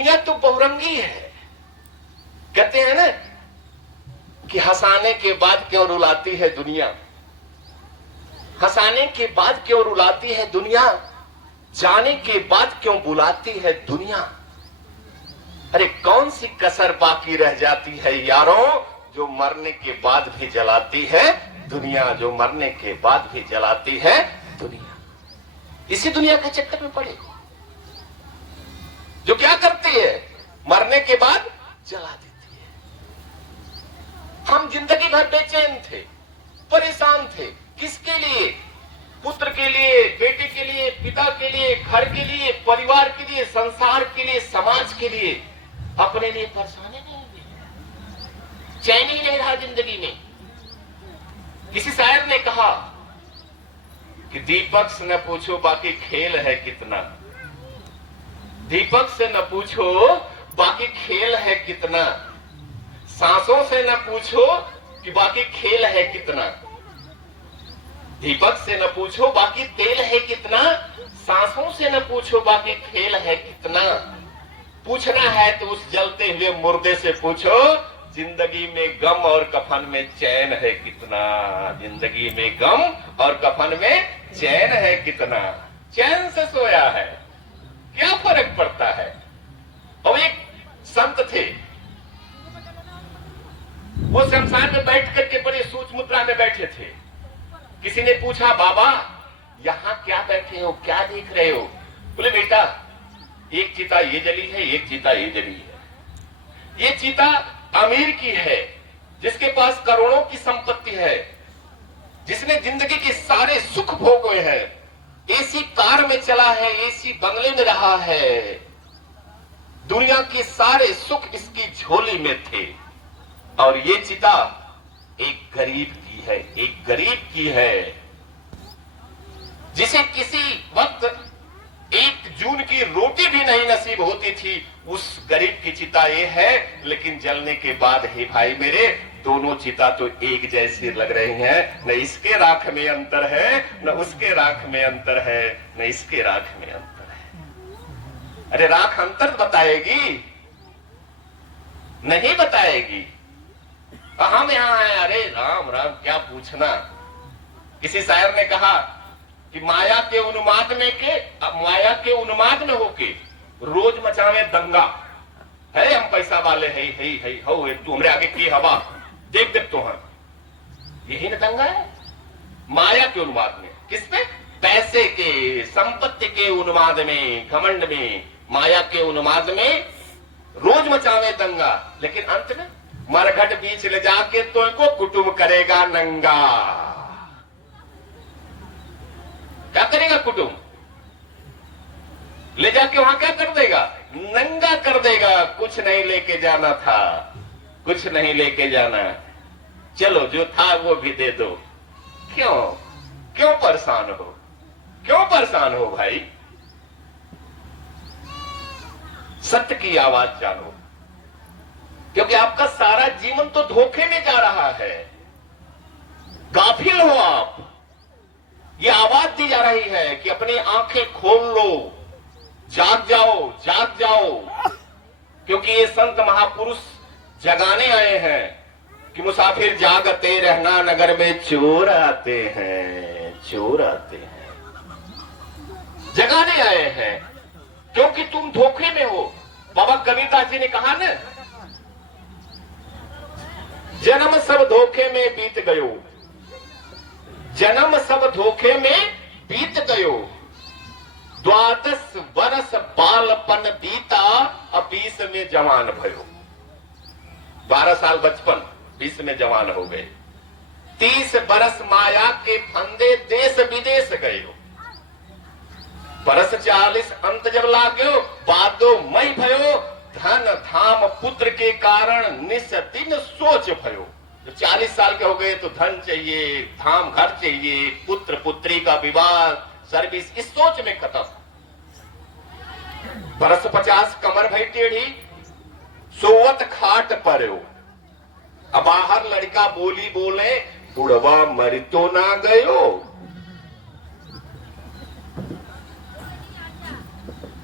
दुनिया तो बहुरंगी है। कहते हैं ना कि हंसाने के बाद क्यों रुलाती है दुनिया, हंसाने के बाद क्यों रुलाती है दुनिया, जाने के बाद क्यों बुलाती है दुनिया। अरे कौन सी कसर बाकी रह जाती है यारों, जो मरने के बाद भी जलाती है दुनिया, जो मरने के बाद भी जलाती है दुनिया। इसी दुनिया के चक्कर में पड़े जो क्या करती है, मरने के बाद जला देती है। हम जिंदगी भर बेचैन थे, परेशान थे, किसके लिए? पुत्र के लिए, बेटे के लिए, पिता के लिए, घर के लिए, परिवार के लिए, संसार के लिए, समाज के लिए। अपने लिए परेशान नहीं हुए, चैन ही नहीं रहा जिंदगी में। किसी शायर ने कहा कि दीपक से न पूछो बाकी खेल है कितना, दीपक से न पूछो बाकी खेल है कितना, सांसों से न पूछो कि बाकी खेल है कितना, दीपक से न पूछो बाकी तेल है कितना, सांसों से न पूछो बाकी खेल है कितना। पूछना है तो उस जलते हुए मुर्दे से पूछो, जिंदगी में गम और कफन में चैन है कितना, जिंदगी में गम और कफन में चैन है कितना। चैन से सोया है, क्या फर्क पड़ता है। और एक संत थे, वो शमशान में बैठ करके बड़ी सूक्ष्म मुद्रा में बैठे थे। किसी ने पूछा, बाबा यहां क्या बैठे हो, क्या देख रहे हो? बोले बेटा एक चीता ये जली है, एक चीता ये जली है। ये चीता अमीर की है, जिसके पास करोड़ों की संपत्ति है, जिसने जिंदगी के सारे सुख भोगे हैं, एसी कार में चला है, एसी बंगले में रहा है, दुनिया के सारे सुख इसकी झोली में थे। और ये चिता एक गरीब की है, एक गरीब की है, जिसे किसी वक्त 1 जून की रोटी भी नहीं नसीब होती थी, उस गरीब की चिता ये है। लेकिन जलने के बाद हे भाई मेरे, दोनों चिता तो एक जैसी लग रही हैं, न इसके राख में अंतर है, न उसके राख में अंतर है, न इसके राख में अंतर है। अरे राख अंतर बताएगी? नहीं बताएगी। हम यहां आए, अरे राम राम क्या पूछना। किसी शायर ने कहा कि माया के उन्माद में होके रोज मचावे दंगा है, हम पैसा वाले है हो, तू हमरे आगे की हवा देख देख तो हम, यही न दंगा है। माया के उन्माद में, किसमें? पैसे के, संपत्ति के उन्माद में, घमंड में, माया के उन्माद में रोज मचावे दंगा। लेकिन अंत में मरघट बीच ले जाके तो इनको कुटुंब करेगा नंगा। क्या करेगा कुटुंब? ले जाके वहां क्या कर देगा? नंगा कर देगा। कुछ नहीं लेके जाना था, कुछ नहीं लेके जाना, चलो जो था वो भी दे दो। क्यों क्यों परेशान हो, क्यों परेशान हो भाई? सत्य की आवाज जानो, क्योंकि आपका सारा जीवन तो धोखे में जा रहा है। गाफिल हो आप। ये आवाज दी जा रही है कि अपनी आंखें खोल लो, जाग जाओ, जाग जाओ, क्योंकि ये संत महापुरुष जगाने आए हैं कि मुसाफिर जागते रहना, नगर में चोर आते हैं, चोर आते हैं। जगाने आए हैं क्योंकि तुम धोखे में हो। बाबा कबीरदास जी ने कहा ना, जन्म सब धोखे में बीत गयो, जन्म सब धोखे में बीत गयो, 12 बरस बालपन बीता, अब 20 में जवान भयो। 12 साल बचपन, 20 में जवान हो गए। 30 बरस माया के फंदे देश विदेश गए। बरस 40 अंत जब लागो, बादो मई भयो, धन धाम पुत्र के कारण निस दिन सोच भयो। जब 40 साल के हो गए तो धन चाहिए, धाम घर चाहिए, पुत्र पुत्री का विवाह, सर्विस, इस सोच में खत्म। बरस 50 कमर भई टेढ़ी, सोवत खाट परो। अब बाहर लड़का बोली बोले, बुढ़वा मर तो ना गयो।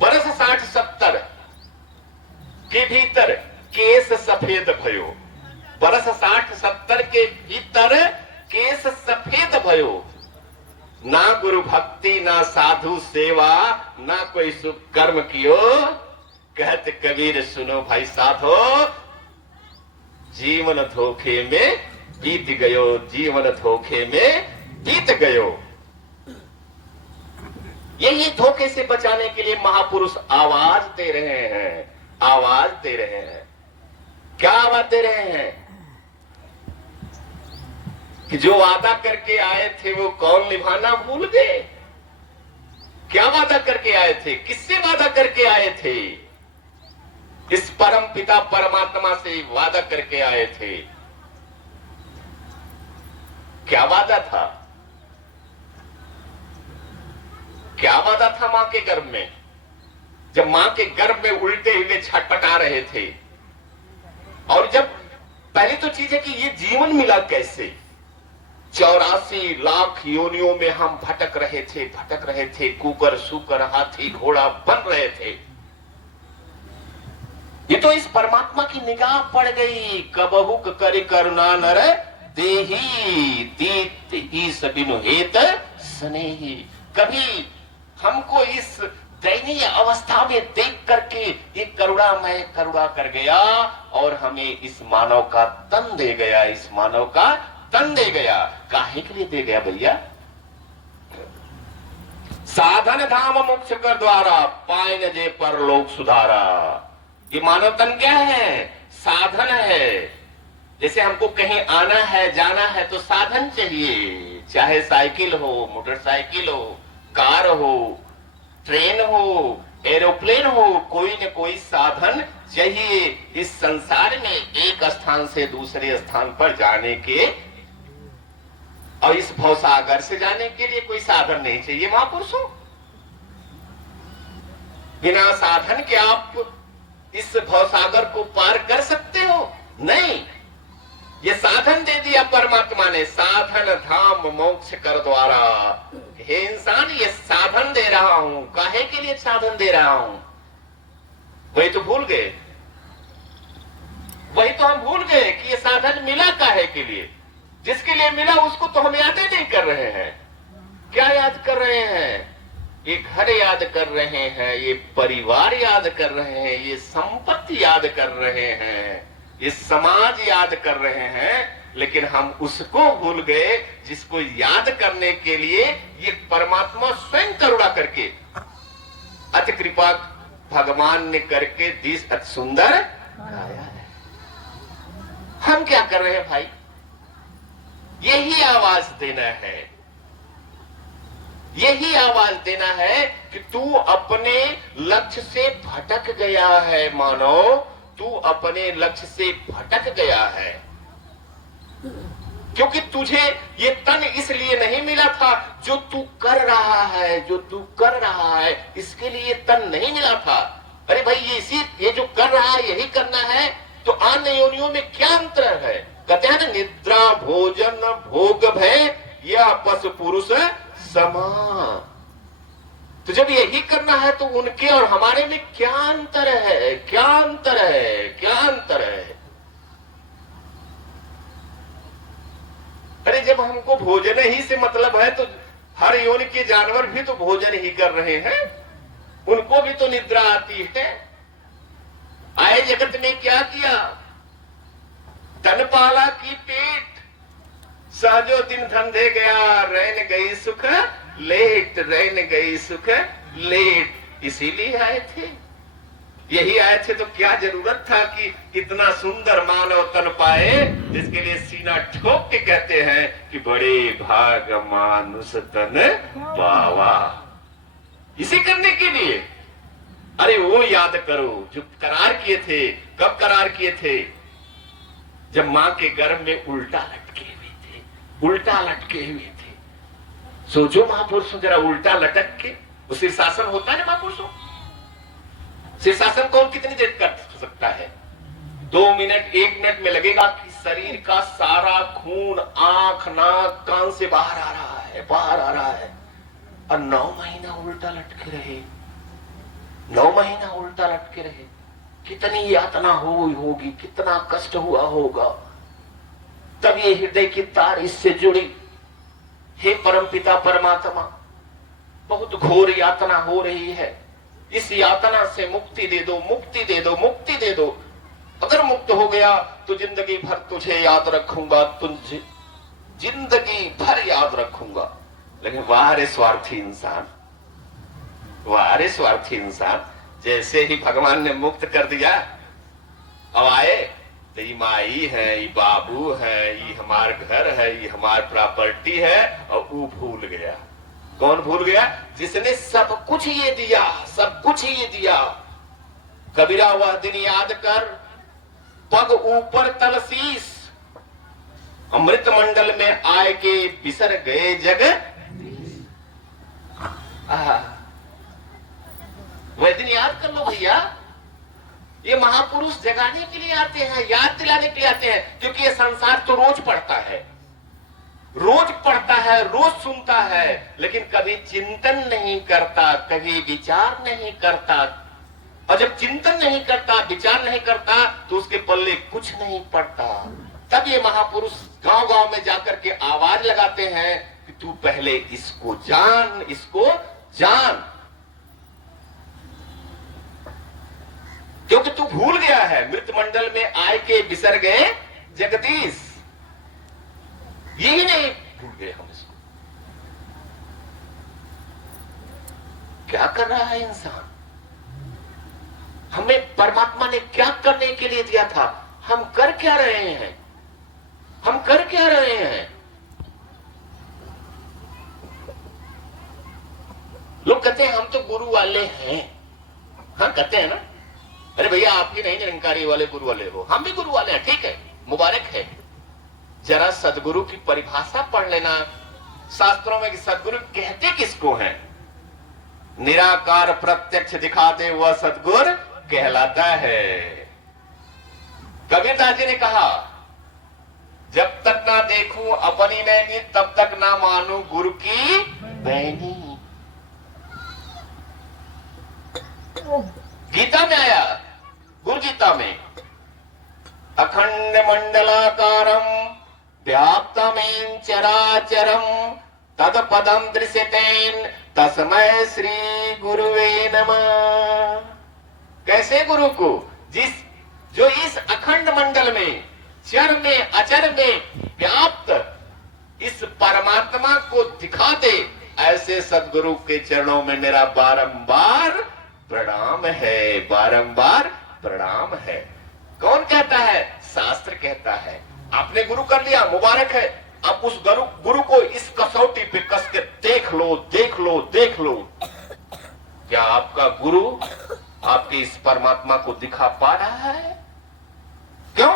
बरस 60-70, के भीतर केस सफेद भयो, बरस 60-70 के भीतर केस सफेद भयो, ना गुरु भक्ति ना साधु सेवा ना कोई शुभ कर्म कियो, कहते कबीर सुनो भाई साधो, जीवन धोखे में बीत गयो, जीवन धोखे में बीत गयो। यही धोखे से बचाने के लिए महापुरुष आवाज दे रहे हैं, आवाज दे रहे हैं। क्या आवाज दे रहे हैं? कि जो वादा करके आए थे वो कौन निभाना भूल गए। क्या वादा करके आए थे? किससे वादा करके आए थे? इस परम पिता परमात्मा से वादा करके आए थे। क्या वादा था? क्या वादा था मां के गर्भ में? जब मां के गर्भ में उल्टे हुए छटपटा रहे थे, और जब पहली तो चीज है कि ये जीवन मिला कैसे? 84 लाख योनियों में हम भटक रहे थे, कुकर सुकर हाथी घोड़ा बन रहे थे। ये तो इस परमात्मा की निगाह पड़ गई। कबहुक करि करुणा नर देही, दीत ईस बिनु हेत स्नेही। कभी हमको इस दयनीय अवस्था में देख करके ये करुणामय करुणा कर गया और हमें इस मानव का तन दे गया, इस मानव का तन दे गया। काहे के लिए दे गया भैया? साधन धाम मोक्ष कर द्वारा, पाए न जे परलोक सुधारा। ये मानव तन क्या है? साधन है। जैसे हमको कहीं आना है जाना है तो साधन चाहिए, चाहे साइकिल हो, मोटरसाइकिल हो, कार हो, ट्रेन हो, एरोप्लेन हो, कोई न कोई साधन चाहिए इस संसार में एक स्थान से दूसरे स्थान पर जाने के। और इस भवसागर से जाने के लिए कोई साधन नहीं चाहिए महापुरुषों। बिना साधन के आप इस भवसागर को पार कर सकते हो? नहीं। ये साधन दे दिया परमात्मा ने, साधन धाम मोक्ष कर द्वारा। हे इंसान, ये साधन दे रहा हूं। काहे के लिए साधन दे रहा हूं? वही तो भूल गए, वही तो हम भूल गए कि ये साधन मिला काहे के लिए। जिसके लिए मिला उसको तो हम याद ही नहीं कर रहे हैं। क्या याद कर रहे हैं? ये घर याद कर रहे हैं, ये परिवार याद कर रहे हैं, ये संपत्ति याद कर रहे हैं, ये समाज याद कर रहे हैं। लेकिन हम उसको भूल गए जिसको याद करने के लिए ये परमात्मा स्वयं करुणा करके, अति कृपा भगवान ने करके दिस अति सुंदर गाया है। हम क्या कर रहे हैं भाई? यही आवाज देना है, यही आवाज देना है कि तू अपने लक्ष्य से भटक गया है मानव, तू अपने लक्ष्य से भटक गया है। क्योंकि तुझे ये तन इसलिए नहीं मिला था जो तू कर रहा है, जो तू कर रहा है इसके लिए तन नहीं मिला था। अरे भाई ये जो कर रहा है यही करना है तो अन्य योनियों में क्या अंतर है? कहते हैं ना, निद्रा भोजन भोग भय या पशु पुरुष समा। तो जब यही करना है तो उनके और हमारे में क्या अंतर है? क्या अंतर है? क्या अंतर है? अरे जब हमको भोजन ही से मतलब है तो हर योनि के जानवर भी तो भोजन ही कर रहे हैं, उनको भी तो निद्रा आती है। आए जगत ने क्या किया? तन पाला की पेट, सहजो दिन धंधे गया, रैन गई सुख लेट, रैन गई सुख लेट। इसीलिए आए थे, यही आए थे। तो क्या जरूरत था कि इतना सुंदर मानव तन पाए, जिसके लिए सीना ठोक के कहते हैं कि बड़े भाग मानुष तन पावा। इसी करने के लिए। अरे वो याद करो जो करार किए थे। कब करार किए थे? जब मां के गर्भ में उल्टा लटके हुए थे, उल्टा लटके हुए थे। सोचो महापुरुषों, जरा उल्टा लटक के वो शीर्षासन होता है ना महापुरुषों। शीर्षासन कौन कितनी देर कर सकता है? 2 मिनट 1 मिनट में लगेगा कि शरीर का सारा खून आंख नाक कान से बाहर आ रहा है, बाहर आ रहा है। और 9 महीना उल्टा लटके रहे, 9 महीना उल्टा लटके रहे। कितनी यातना होगी, कितना कष्ट हुआ होगा। तब ये हृदय की तार इससे जुड़ी। हे परमपिता परमात्मा, बहुत घोर यातना हो रही है, इस यातना से मुक्ति दे दो, मुक्ति दे दो, मुक्ति दे दो। अगर मुक्त हो गया तो जिंदगी भर तुझे याद रखूंगा, तुझे जिंदगी भर याद रखूंगा। लेकिन वाह रे स्वार्थी इंसान, वाह रे स्वार्थी इंसान, जैसे ही भगवान ने मुक्त कर दिया, अब आए तो ये माई है, ये बाबू है, ये हमार घर है, ये हमार प्रॉपर्टी है, और वो भूल गया। कौन भूल गया? जिसने सब कुछ ये दिया, सब कुछ ये दिया। कबीरा वह दिन याद कर, पग ऊपर तलसीस, अमृत मंडल में आए के बिसर गए जग। वह दिन याद कर लो भैया। ये महापुरुष जगाने के लिए आते हैं, याद दिलाने के लिए आते हैं, क्योंकि ये संसार तो रोज पढ़ता है, रोज पढ़ता है, रोज सुनता है, लेकिन कभी चिंतन नहीं करता, कभी विचार नहीं करता। और जब चिंतन नहीं करता, विचार नहीं करता, तो उसके पल्ले कुछ नहीं पड़ता। तब ये महापुरुष गांव गांव में जाकर के आवाज लगाते हैं कि तू पहले इसको जान, इसको जान, क्योंकि तू भूल गया है। मृत मंडल में आए के बिसर गए जगदीश, यही नहीं भूल गए हम इसको। क्या कर रहा है इंसान? हमें परमात्मा ने क्या करने के लिए दिया था, हम कर क्या रहे हैं? हम कर क्या रहे हैं? लोग कहते हैं हम तो गुरु वाले हैं। हाँ कहते हैं ना, अरे भैया आप ही नहीं निरंकारी वाले गुरु वाले हो, हम भी गुरु वाले हैं, ठीक है, मुबारक है। जरा सदगुरु की परिभाषा पढ़ लेना शास्त्रों में कि सदगुरु कहते किसको हैं। निराकार प्रत्यक्ष दिखा दे वह सदगुरु कहलाता है। कबीरदास जी ने कहा, जब तक ना देखूं अपनी नैनी तब तक ना मानूं गुरु की बैनी। गीता में आया, गुरु गीता में, अखंड मंडलाकारम व्याप्तमेन चराचरम तद पदम दृश्यतेन तस्मै श्री गुरुवे नमः। कैसे गुरु को? जो इस अखंड मंडल में, चर में, अचर में व्याप्त इस परमात्मा को दिखा दे, ऐसे सदगुरु के चरणों में मेरा बारंबार प्रणाम है, बारंबार प्रणाम है। कौन कहता है? शास्त्र कहता है। आपने गुरु कर लिया, मुबारक है। अब उस गुरु को इस कसौटी पे कस के देख लो, देख लो, देख लो, क्या आपका गुरु आपके इस परमात्मा को दिखा पा रहा है? क्यों?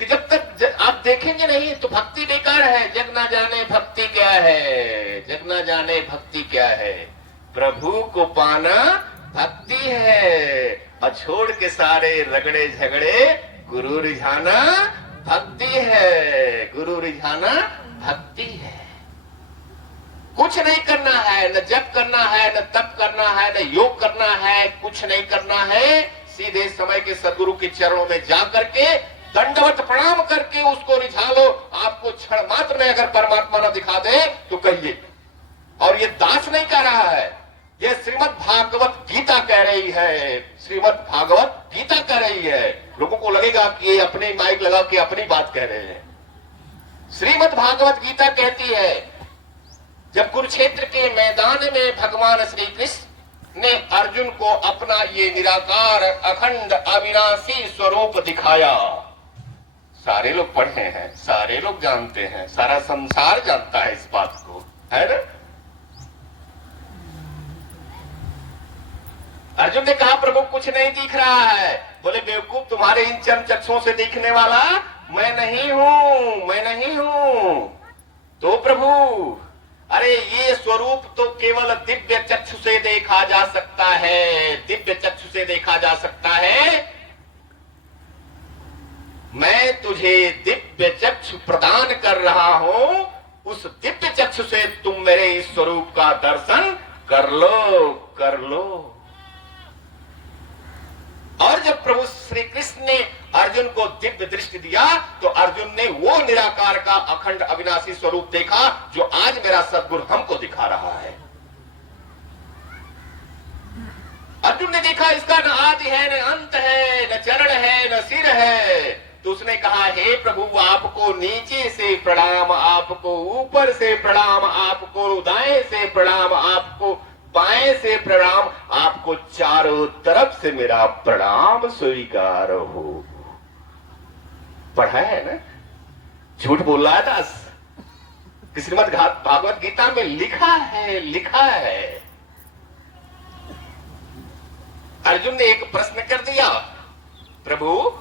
कि जब तक आप देखेंगे नहीं तो भक्ति बेकार है। जग ना जाने भक्ति क्या है, जग ना जाने भक्ति क्या है। प्रभु को पाना भक्ति है, और छोड़ के सारे रगड़े झगड़े गुरु रिझाना भक्ति है, गुरु रिझाना भक्ति है। कुछ नहीं करना है, न जप करना है, न तप करना है, न योग करना है, कुछ नहीं करना है। सीधे समय के सदगुरु के चरणों में जा करके दंडवत प्रणाम करके उसको रिझा लो। आपको क्षण मात्र में अगर परमात्मा न दिखा दे तो कहिए। और ये दास नहीं कह रहा है, ये श्रीमद् भागवत गीता कह रही है, श्रीमद् भागवत गीता कह रही है। लोगों को लगेगा कि ये अपने माइक लगा के अपनी बात कह रहे हैं। श्रीमद् भागवत गीता कहती है, जब कुरुक्षेत्र के मैदान में भगवान श्री कृष्ण ने अर्जुन को अपना ये निराकार अखंड अविनाशी स्वरूप दिखाया, सारे लोग पढ़े हैं, सारे लोग जानते हैं, सारा संसार जानता है इस बात को, है ना। अर्जुन ने कहा, प्रभु कुछ नहीं दिख रहा है। बोले, बेवकूफ, तुम्हारे इन चर्म चक्षुओं से दिखने वाला मैं नहीं हूं, मैं नहीं हूं। तो प्रभु, अरे ये स्वरूप तो केवल दिव्य चक्षु से देखा जा सकता है, दिव्य चक्षु से देखा जा सकता है। मैं तुझे दिव्य चक्षु प्रदान कर रहा हूं, उस दिव्य चक्षु से तुम मेरे इस स्वरूप का दर्शन कर लो, कर लो। और जब प्रभु श्री कृष्ण ने अर्जुन को दिव्य दृष्टि दिया तो अर्जुन ने वो निराकार का अखंड अविनाशी स्वरूप देखा जो आज मेरा सद्गुरु हमको दिखा रहा है। अर्जुन ने देखा इसका न आदि है, न अंत है, न चरण है, न सिर है। तो उसने कहा, हे प्रभु, आपको नीचे से प्रणाम, आपको ऊपर से प्रणाम, आपको दाएं से प्रणाम, आपको बाएं से प्रणाम, आपको चारों तरफ से मेरा प्रणाम स्वीकार हो। पढ़ा है ना, झूठ बोल रहा है दास। श्रीमद् भागवत गीता में लिखा है, लिखा है। अर्जुन ने एक प्रश्न कर दिया, प्रभु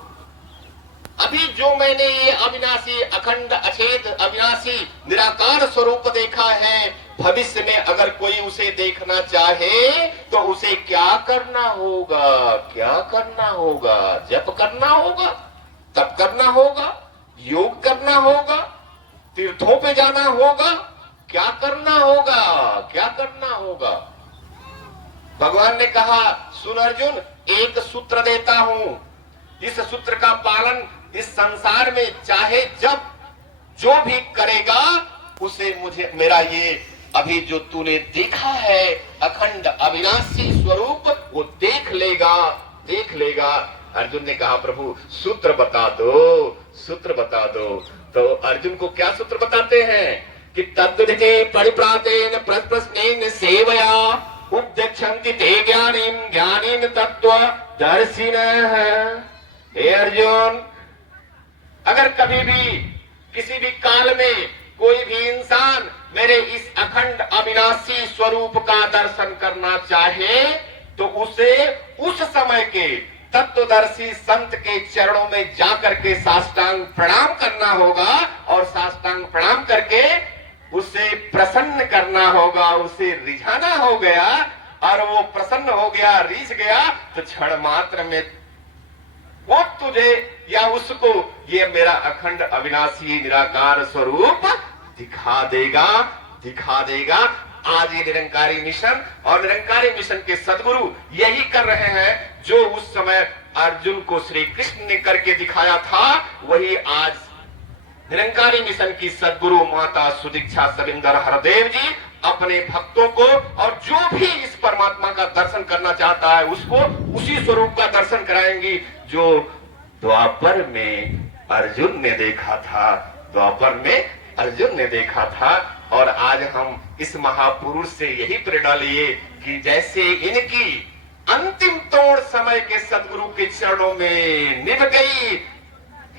अभी जो मैंने ये अविनाशी अखंड अछेद अविनाशी निराकार स्वरूप देखा है, भविष्य में अगर कोई उसे देखना चाहे तो उसे क्या करना होगा? क्या करना होगा? जप करना होगा, तप करना होगा, योग करना होगा, तीर्थों पे जाना होगा, क्या करना होगा? क्या करना होगा? भगवान ने कहा, सुन अर्जुन, एक सूत्र देता हूं, इस सूत्र का पालन इस संसार में चाहे जब जो भी करेगा उसे मुझे मेरा ये अभी जो तूने देखा है अखंड अविनाशी स्वरूप वो देख लेगा, देख लेगा। अर्जुन ने कहा, प्रभु सूत्र बता दो, सूत्र बता दो। तो अर्जुन को क्या सूत्र बताते हैं कि तद्विधि परिप्रातेन प्रश्नेन सेवया उपदेक्षन्ति ते ज्ञानीन ज्ञानीन तत्त्वदर्शिनः। हे अर्जुन, अगर कभी भी किसी भी काल में कोई भी इंसान मेरे इस अखंड अविनाशी स्वरूप का दर्शन करना चाहे तो उसे उस समय के तत्वदर्शी संत के चरणों में जाकर के साष्टांग प्रणाम करना होगा और साष्टांग प्रणाम करके उसे प्रसन्न करना होगा। उसे रिझाना हो गया और वो प्रसन्न हो गया, रिझ गया तो क्षण मात्र में वो तुझे या उसको ये मेरा अखंड अविनाशी निराकार स्वरूप दिखा देगा, दिखा देगा। आज ये निरंकारी मिशन और निरंकारी मिशन के सदगुरु यही कर रहे हैं जो उस समय अर्जुन को श्री कृष्ण ने करके दिखाया था, वही आज निरंकारी मिशन की सदगुरु माता सुदीक्षा सविंदर हरदेव जी अपने भक्तों को और जो भी इस परमात्मा का दर्शन करना चाहता है उसको उसी स्वरूप का दर्शन कराएंगी जो द्वापर में अर्जुन ने देखा था, द्वापर में अर्जुन ने देखा था। और आज हम इस महापुरुष से यही प्रेरणा लिए कि जैसे इनकी अंतिम तोड़ समय के सदगुरु के चरणों में निभ गई,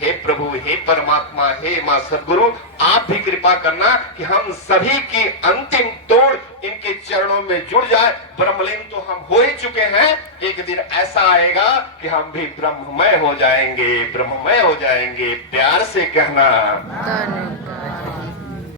हे प्रभु, हे परमात्मा, हे मां सदगुरु, आप भी कृपा करना कि हम सभी की अंतिम तोड़ इनके चरणों में जुड़ जाए। ब्रह्मलीन तो हम हो ही चुके हैं, एक दिन ऐसा आएगा कि हम भी ब्रह्ममय हो जाएंगे, ब्रह्ममय हो जाएंगे। प्यार से कहना।